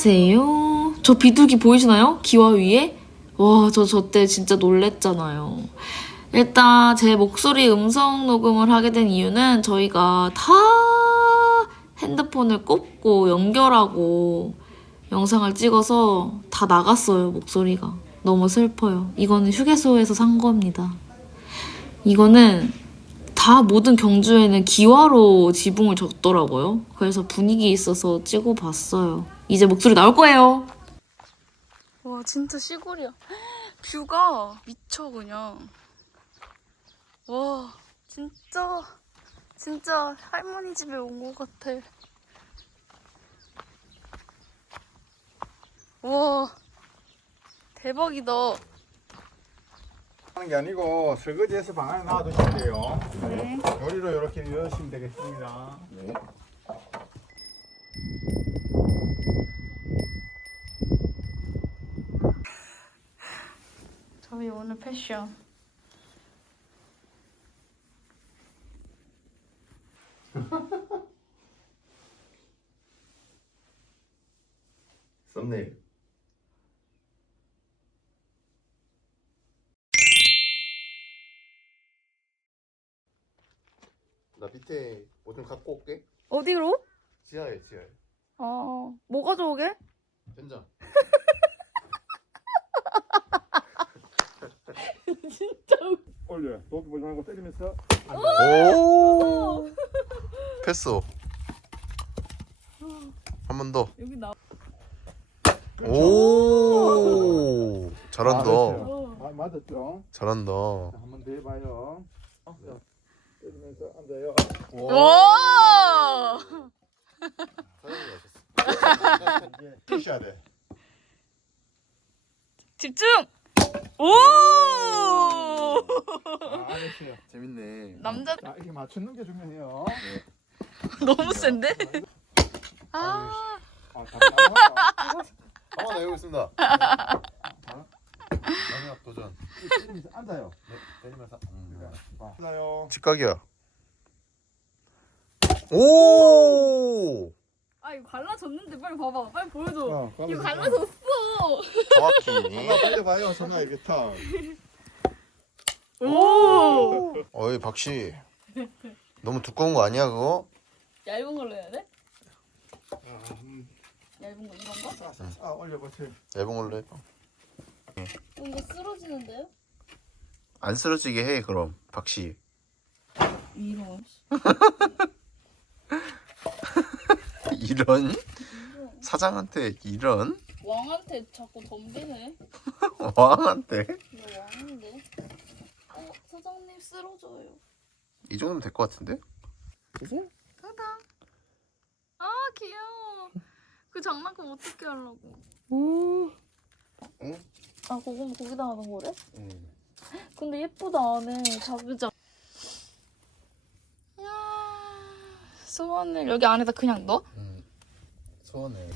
안녕하세요. 저 비둘기 보이시나요? 기와 위에? 와, 저 때 진짜 놀랬잖아요. 일단 제 목소리 음성 녹음을 하게 된 이유는 저희가 다 핸드폰을 꽂고 연결하고 영상을 찍어서 다 나갔어요, 목소리가. 너무 슬퍼요. 이거는 휴게소에서 산 겁니다. 이거는 다 모든 경주에는 기와로 지붕을 졌더라고요. 그래서 분위기 있어서 찍어봤어요. 이제 목소리 나올 거예요. 와, 진짜 시골이야. 뷰가 미쳐 그냥. 와, 진짜 할머니 집에 온 것 같아. 와, 대박이다. 하는 게 아니고 설거지해서 방 안에 놔두시면 돼요. 네. 요리로 이렇게 넣으시면 되겠습니다. 네. 저희 오늘 패션. 썸네일. 나 밑에 뭐 좀 갖고 올게. 어디로? 지하에. 뭐 가져오게? 된장. 진짜 올려. 도끼 보지 말고 때리면서. 오 패스 한 번 더. 여기 나. 오 잘한다. 맞았죠? 잘한다. 한 번 더 해봐요. 때리면서 앉아요. 와! 이제 피셔야 돼. 집중! 오! 알았어요. 재밌네. 남자 자, 이렇게 맞추는 게 중요해요. 너무 센데? 아, 한번 더 해보겠습니다. 마지막 도전. 때리면서 앉아요. 네, 때리면서. 앉아요. 직각이야. 오 아 이거 갈라졌는데 빨리 봐봐. 빨리 보여줘. 이거 이거 갈라졌어. 정확히. 하나 돌려봐요, 선아 이부터. 오! 어이 박씨. 너무 두꺼운 거 아니야 그거? 얇은 걸로 해야 돼? 얇은 거 이런 거? 올려보세요. 얇은 걸로 해. 이거 쓰러지는데요? 안 쓰러지게 해 그럼 박씨. 이런. 이런 사장한테 이런 왕한테 자꾸 덤비네. 왕한테 이거 왕인데. 사장님 쓰러져요. 이 정도면 될 것 같은데? 그죠? 따당. 아 귀여워. 그 장난감 어떻게 하려고? 응? 아 그건 거기다 하는 거래? 응. 근데 예쁘다 안에 자부자. 이야, 소원을 여기 안에다 그냥 넣어? 소원해.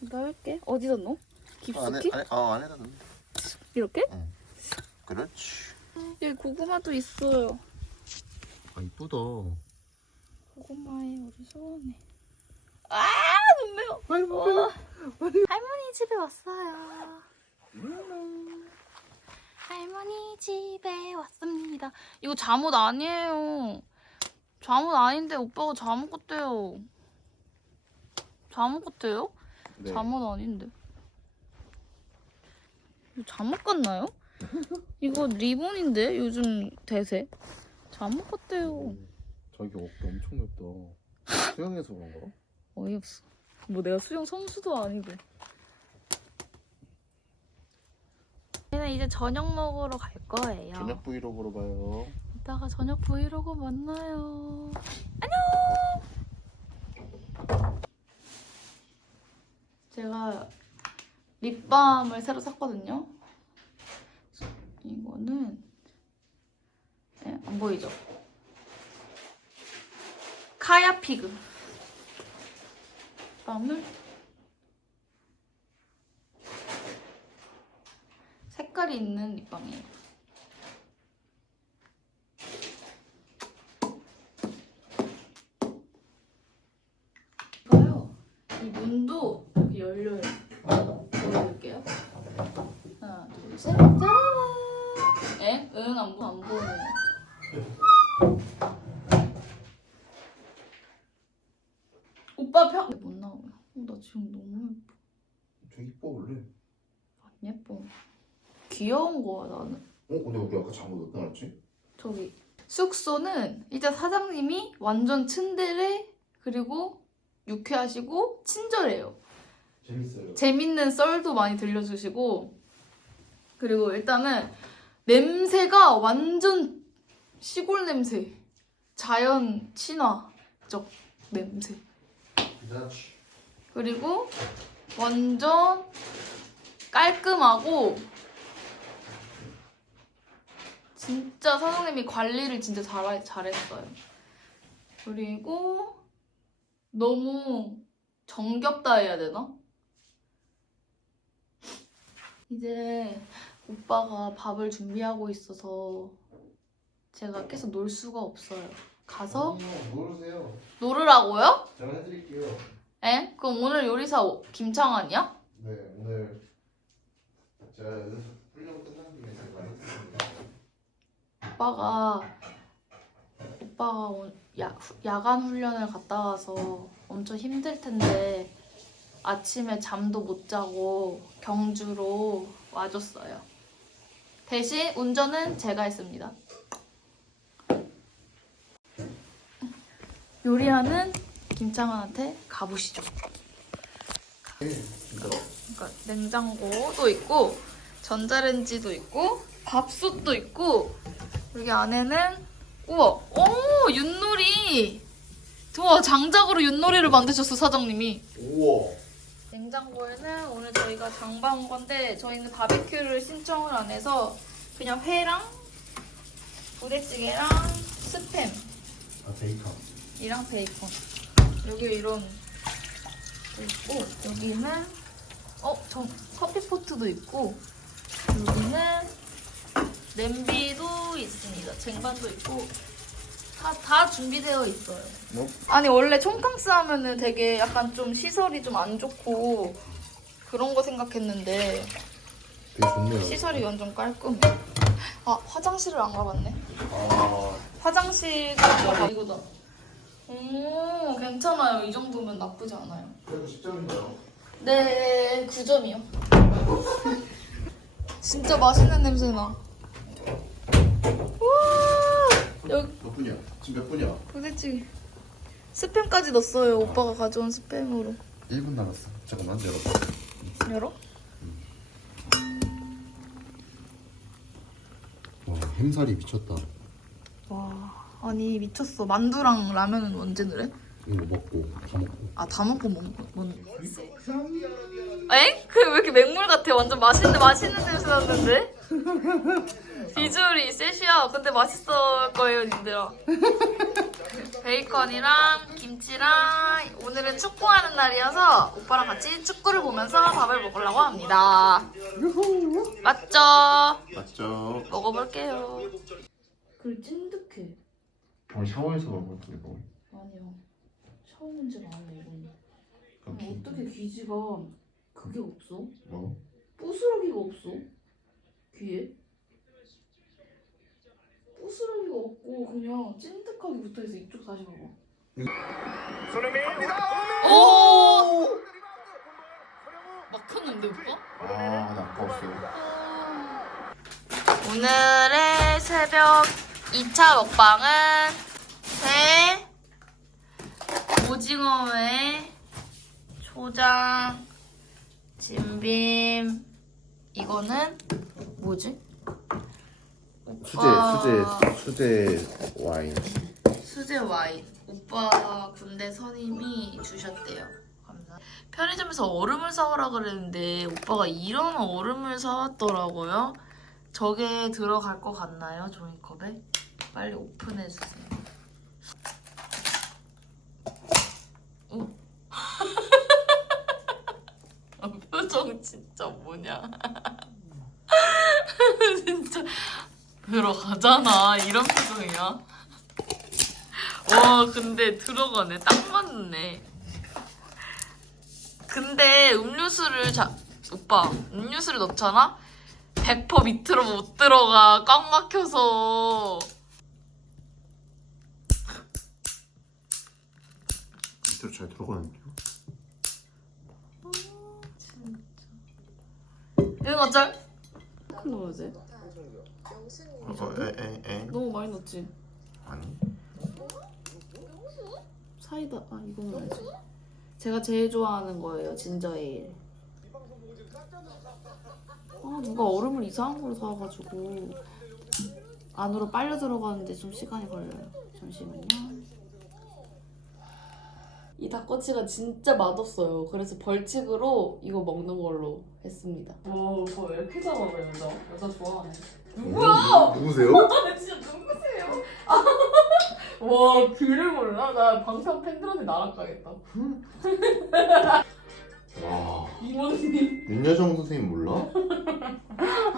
넣을게. 어디다 넣어? 깊숙이? 안에다 넣으면 돼. 이렇게? 응. 그렇지. 여기 고구마도 있어요. 아 이쁘다. 고구마에 우리 소원해. 아 눈매워. 할머니 집에 왔어요. 할머니 집에 왔습니다. 이거 잠옷 아니에요. 잠옷 아닌데 오빠가 잠옷 같대요. 잠옷 같아요? 네. 잠옷 아닌데. 이거 잠옷 같나요? 이거 리본인데 요즘 대세. 잠옷 같대요. 저기 어깨 엄청 넓다. 수영해서 그런가? 어이없어. 뭐 내가 수영 선수도 아니고. 저희는 이제 저녁 먹으러 갈 거예요. 저녁 브이로그로 봐요. 이따가 저녁 브이로그 만나요. 안녕! 제가 립밤을 새로 샀거든요. 이거는 네, 안 보이죠? 카야피그 립밤을 색깔이 있는 립밤이에요. 이거요. 이 문도 이렇게 열려요. 셋. 짜라란. 에? 응, 안 보여. 오빠 못 나와요. 나 지금 너무 예뻐. 되게 이뻐 원래. 안 예뻐. 귀여운 거야, 나는. 근데 우리 아까 잠옷 어디다 놨지? 저기. 숙소는 이제 사장님이 완전 츤데레 그리고 유쾌하시고 친절해요. 재밌어요. 재밌는 썰도 많이 들려주시고 그리고 일단은 냄새가 완전 시골 냄새, 자연 친화적 냄새. 그렇지. 그리고 완전 깔끔하고 진짜 사장님이 관리를 진짜 잘했어요. 그리고 너무 정겹다 해야 되나? 이제 오빠가 밥을 준비하고 있어서 제가 계속 놀 수가 없어요. 가서 모르세요. 놀으라고요? 제가 해드릴게요. 에? 그럼 오늘 요리사 김창완이야? 네 오늘 제가 훈련 끝난 김에 제가 많이 했습니다. 오빠가 야간 훈련을 갔다 와서 엄청 힘들 텐데 아침에 잠도 못 자고 경주로 와줬어요. 대신 운전은 제가 했습니다. 요리하는 김창완한테 가보시죠. 그러니까 냉장고도 있고 전자레인지도 있고 밥솥도 있고 여기 안에는 우와, 오 윷놀이. 우와, 장작으로 윷놀이를 만드셨어 사장님이. 우와. 냉장고에는 오늘 저희가 장봐온 건데 저희는 바베큐를 신청을 안 해서 그냥 회랑 부대찌개랑 스팸 베이컨. 베이컨. 여기 이런 거 있고 여기는 커피포트도 있고 여기는 냄비도 있습니다. 쟁반도 있고 다 준비되어 있어요. 뭐? 아니 원래 촌캉스 하면은 되게 약간 좀 시설이 좀 안 좋고 그런 거 생각했는데 되게 좋네요. 시설이 완전 깔끔해. 아 화장실을 안 가봤네. 아 화장실도 이거다. 오 괜찮아요. 이 정도면 나쁘지 않아요. 그래도 10점인가요? 네 9점이요. 진짜 맛있는 냄새 나. 우와 여기 몇 분이야? 지금 몇 분이야? 부대찌개 스팸까지 넣었어요. 오빠가 가져온 스팸으로. 1분 남았어. 잠깐만 열어봐. 열어? 와 햄살이 미쳤다. 와 아니 미쳤어. 만두랑 라면은 언제 넣으래? 이거 먹고 다 먹고. 아 다 먹고 뭔 엥? 그 왜 이렇게 맹물 같아? 완전 맛있는 냄새 났는데? 비주얼이 셋이야. 근데 맛있을 거예요, 님들아. 베이컨이랑 김치랑 오늘은 축구하는 날이어서 오빠랑 같이 축구를 보면서 밥을 먹으려고 합니다. 맞죠? 맞죠? 먹어볼게요. 그 찐득해. 샤워해서 그런 것 같은데 뭐. 아니야. 샤워 문제가 아니야 이건. 어떻게 귀지가 그게 없어? 뭐? 부스러기가 없어? 귀에? 부스러기가 없고 그냥 찐득하게 붙어있어. 이쪽 다시 봐봐. 오! 막혔는데 오빠? 아나 아까웠어. 오늘의 새벽 2차 먹방은 오징어회, 초장, 진빔. 이거는 뭐지? 수제 와인. 수제 와인. 오빠 군대 선임이 주셨대요. 감사합니다. 편의점에서 얼음을 사오라 그랬는데 오빠가 이런 얼음을 사왔더라고요. 저게 들어갈 것 같나요? 종이컵에? 빨리 오픈해주세요. 표정 진짜 뭐냐. 진짜 들어가잖아. 이런 표정이야. 와 근데 들어가네. 딱 맞네. 근데 오빠 음료수를 넣잖아? 100% 밑으로 못 들어가. 꽉 막혀서. 밑으로 잘 들어가는데요? 이거 어쩔? 큰 넣어야 돼. 에. 너무 많이 넣었지? 아니. 사이다. 아, 이거는 알지. 제가 제일 좋아하는 거예요. 진저에일. 아, 누가 얼음을 이상한 걸 사와가지고 안으로 빨려 들어가는데 좀 시간이 걸려요. 잠시만요. 이 닭꼬치가 진짜 맛없어요. 그래서 벌칙으로 이거 먹는 걸로 했습니다. 오, 저 왜 이렇게 잘하네, 여자 좋아하네. 누구세요? 진짜 누구세요? 와, 귀를 몰라? 나 방청 팬들한테 날아가겠다. 와. 이모님. 윤여정 선생님 몰라?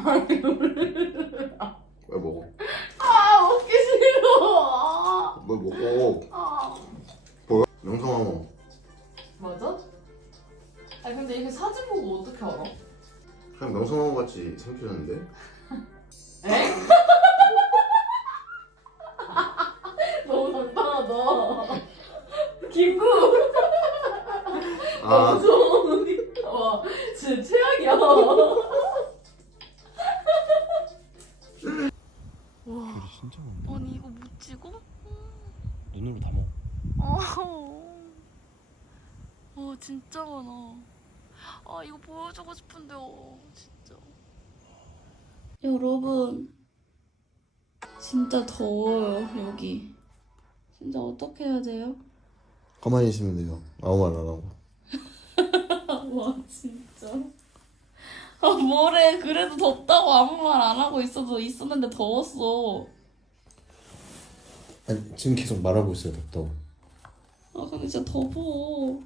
아니, 몰라. 왜 먹어? 아, 먹기 싫어. 왜 먹어? 아. 뭐야? 명성황후. 맞아? 아니, 근데 이게 사진 보고 어떻게 알아? 그냥 명성황후 같이 생겼는데? 에? 너무 당당하다. 김구. 아. 무서워. 와, 진짜 최악이야. 와, 진짜 많네. 아니 이거 못 찍어? 눈으로 담아. 진짜 많아. 아, 이거 보여주고 싶은데, 진짜. 여러분, 진짜 더워요, 여기. 진짜 어떻게 해야 돼요? 가만히 있으면 돼요. 아무 말 안 하고. 와, 진짜. 아, 뭐래. 그래도 덥다고 아무 말 안 하고 있었는데 더웠어. 아니 지금 계속 말하고 있어요. 덥다고. 아, 근데 진짜 더워.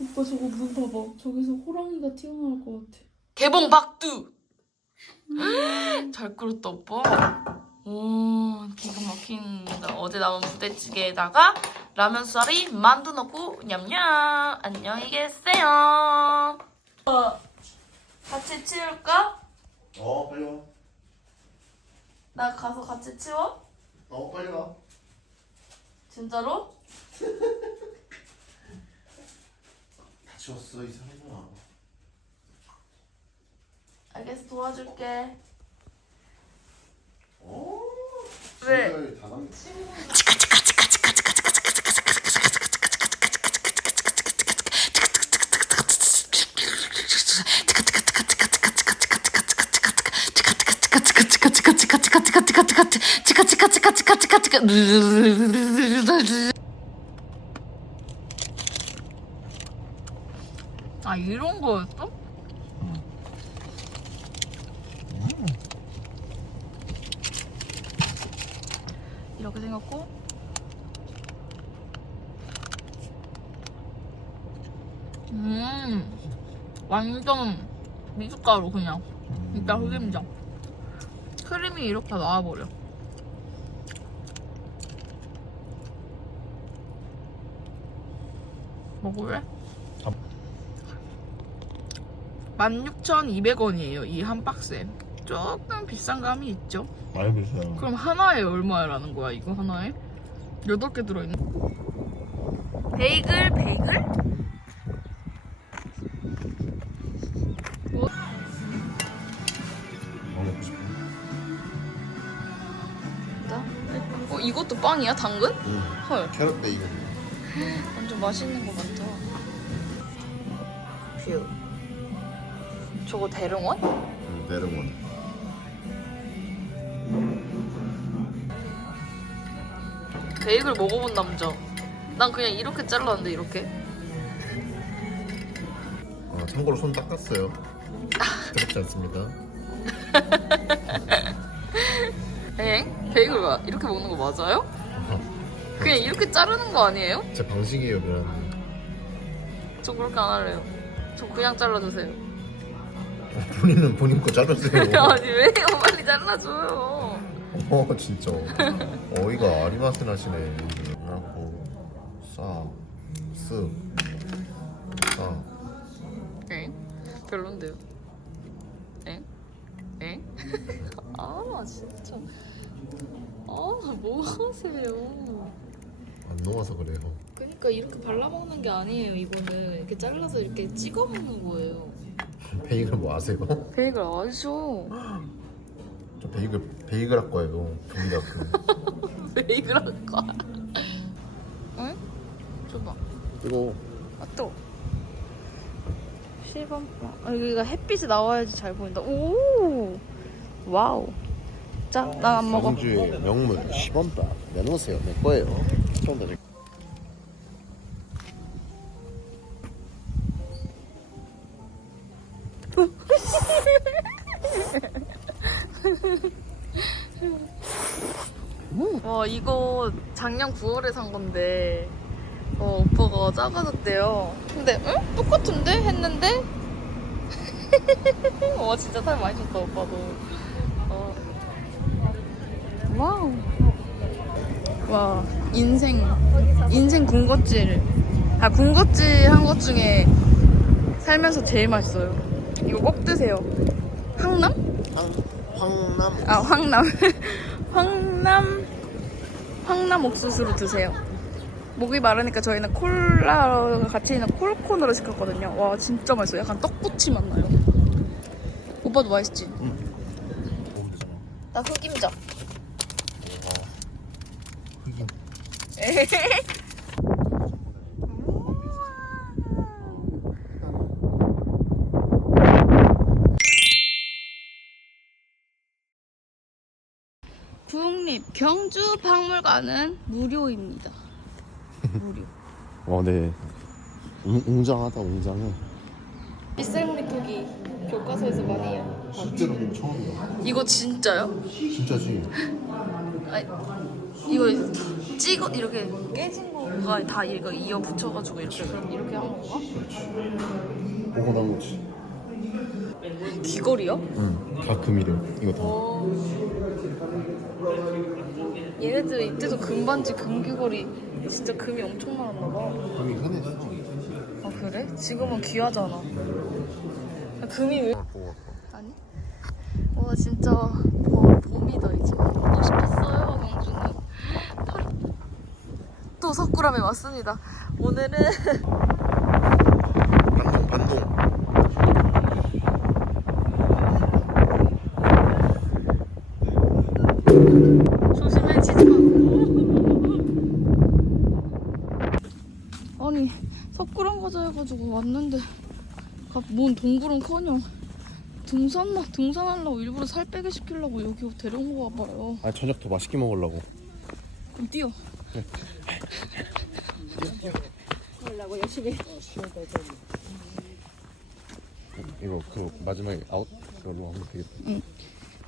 오빠 저거 문 봐봐. 저기서 호랑이가 튀어나올 것 같아. 개봉 박두! 잘 끓였다, 오빠. 오, 기가 막힙니다. 어제 남은 부대찌개에다가 라면사리 만두 넣고 냠냠. 안녕히 계세요. 같이 치울까? 빨리 와. 나 가서 같이 치워? 빨리 와. 진짜로? 다 치웠어 이 사람아. 알겠어, 도와줄게. 어? 왜? 진짜 다 담. 아, 이런 거였어? 이렇게 생겼고 완전 미숫가루 그냥 진짜 흑임자 크림이 이렇게 나와버려. 먹을래? 16,200원이에요 이 한 박스에. 조금 비싼 감이 있죠. 많이 비싸요. 그럼 하나에 얼마라는 거야 이거 하나에? 8개 들어있네. 베이글? 먹고 싶어. 이것도 빵이야? 당근? 응. 헐, 캐럿 베이글. 완전 맛있는 거 같아. 뷰. 저거 대릉원? 응, 베르몬. 베이글 먹어본 남자. 난 그냥 이렇게 잘랐는데 이렇게. 참고로 손 닦았어요. 더럽지 않습니다. 엥? 베이글 이렇게 먹는 거 맞아요? 그냥 이렇게 자르는 거 아니에요? 제 방식이에요, 미안. 저 그렇게 안 할래요. 저 그냥 잘라주세요. 본인은 본인 거 자르세요. 아니 왜요? 빨리 잘라줘요. 진짜 어이가 아리마스나시네. 그래갖고 쓱 엥? 별론데요. 엥? 에? 아 진짜. 뭐 하세요? 안 녹아서 그래요. 그러니까 이렇게 발라먹는 게 아니에요. 이거는 이렇게 잘라서 이렇게 찍어 먹는 거예요. 베이글 뭐 아세요? 베이글 아시죠? 저 베이글 할 거예요. 경리학교. 베이글 할 거야. 응? 줘봐. 뜨거워. 아 또. 시범. 여기가 햇빛이 나와야지 잘 보인다. 오. 와우. 자, 난 안 먹어. 광주의 명물 10원밥 내놓으세요. 내 거예요. 처음 들 와 이거 작년 9월에 산 건데 오빠가 작아졌대요. 근데 응? 똑같은데? 했는데 와 진짜 살 많이 쪘다 오빠도. 와우. 와 인생 군것질. 군것질 한 것 중에 살면서 제일 맛있어요. 이거 꼭 드세요. 황남? 황남. 황남. 황남 옥수수로 드세요. 목이 마르니까 저희는 콜라가 같이 있는 콜콘으로 시켰거든요. 와 진짜 맛있어요. 약간 떡꼬치 맛 나요. 오빠도 맛있지? 먹으면 되잖아. 나 흑임자. 흑임. 국립 경주 박물관은 무료입니다. 무료. 와, 네. 웅장하다, 웅장해. 빗살무늬 토기 교과서에서 많이 해요. 실제로 보면 처음이야. 이거 진짜요? 진짜지? 아니, 이거 찍어 이렇게 깨진 거가 다 이거 이어 붙여가지고 이렇게 한 건가? 보고 나온 거지. 귀걸이요? 응. 다 금이래. 이거 다. 얘네들 이때도 금반지 금귀걸이 진짜 금이 엄청 많았나 봐. 금이 흔했어. 아 그래? 지금은 귀하잖아. 금이 왜? 보고 왔어. 아니? 와 진짜 봄이다 이제. 멋있겠어요 경주는. 또 석굴암에 왔습니다. 오늘은 반동. 조심해 치지마. 아니 석굴암 가자 해가지고 왔는데 뭔 동굴은커녕 등산하려고 일부러 살 빼게 시키려고 여기 데려온 거 봐요. 아, 저녁 더 맛있게 먹으려고. 그럼 뛰어. 하려고 열심히. 이거 그 마지막에 아웃 그걸로 하면 되겠다. 응.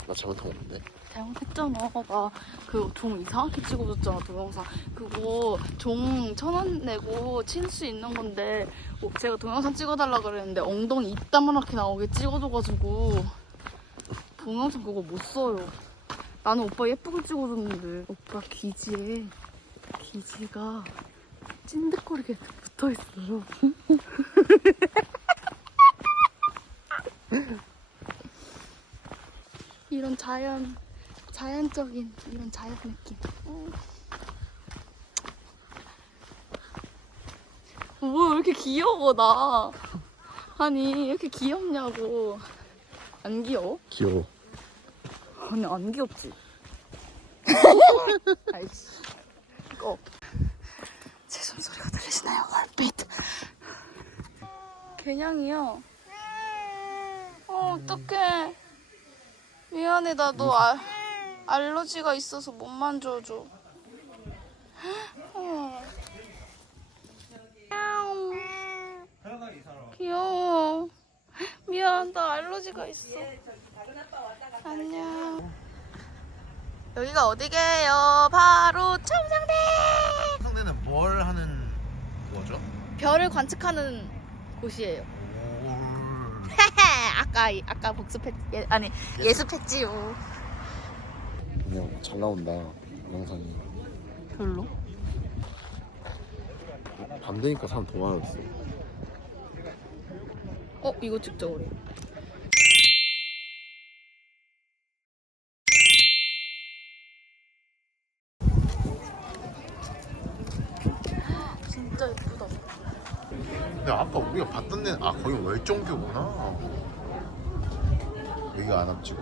나 잘못한 거 없는데. 잘못했잖아. 나 그 종 이상하게 찍어줬잖아 동영상. 그거 종 1,000원 내고 칠 수 있는 건데 제가 동영상 찍어달라 그랬는데 엉덩이 이따만하게 나오게 찍어줘가지고 동영상 그거 못 써요. 나는 오빠 예쁘게 찍어줬는데 오빠 기지가 찐득거리게 붙어있어요. 이런 자연적인 이런 자연 느낌. 뭐 이렇게 귀여워 나. 아니 이렇게 귀엽냐고. 안 귀여워? 귀여워. 아니 안 귀엽지. 아이씨. 꺼. 제 숨소리가 들리시나요? 얼핏. 개냥이요. 어떡해. 미안해 나도 알러지가 있어서 못 만져줘. 귀여워. 미안 나 알러지가 있어. 안녕. 여기가 어디게요? 바로 첨상대. 상대는 뭘 하는 거죠? 별을 관측하는 곳이에요. 아까 복습했 아니 예습했지요. 그냥 잘 나온다 영상이. 별로? 밤 되니까 사람 더 많아졌어. 이거 찍자 우리. 근데 아까 우리가 봤던 데는 거기 월정교구나. 여기가 안압지구.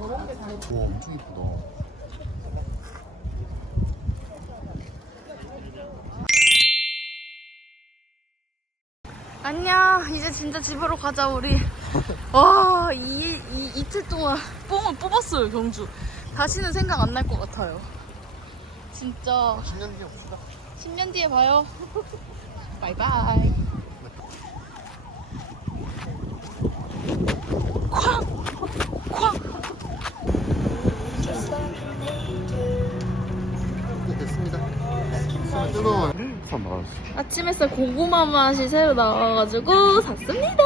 와 엄청 이쁘다. 안녕. 이제 진짜 집으로 가자 우리. 와, 이틀 동안 뽕을 뽑았어요 경주. 다시는 생각 안 날 것 같아요. 진짜 10년 뒤에 봅시다. 10년 뒤에 봐요. 바이바이. 쾅! 쾅! 네, 됐습니다. 뜨거워. 3만 원. 아침 햇살 고구마 맛이 새로 나와가지고 샀습니다.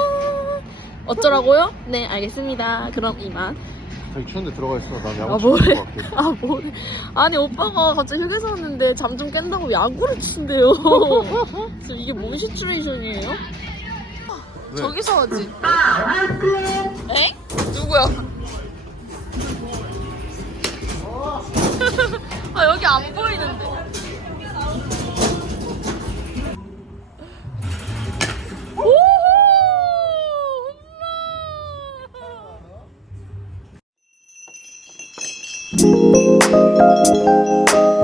어쩌라고요? 네, 알겠습니다. 그럼 이만. 저기 추운데 들어가 있어. 난 야구 아, 치고 뭐래? 갈게. 아, 뭐래? 아니, 오빠가 갑자기 휴게소 왔는데 잠 좀 깬다고 야구를 친대요. 그래서 이게 뭔 시츄에이션이에요? 왜? 저기서 하지. 에? 누구야? 아, 여기 안 보이는데. 오호! 홈런!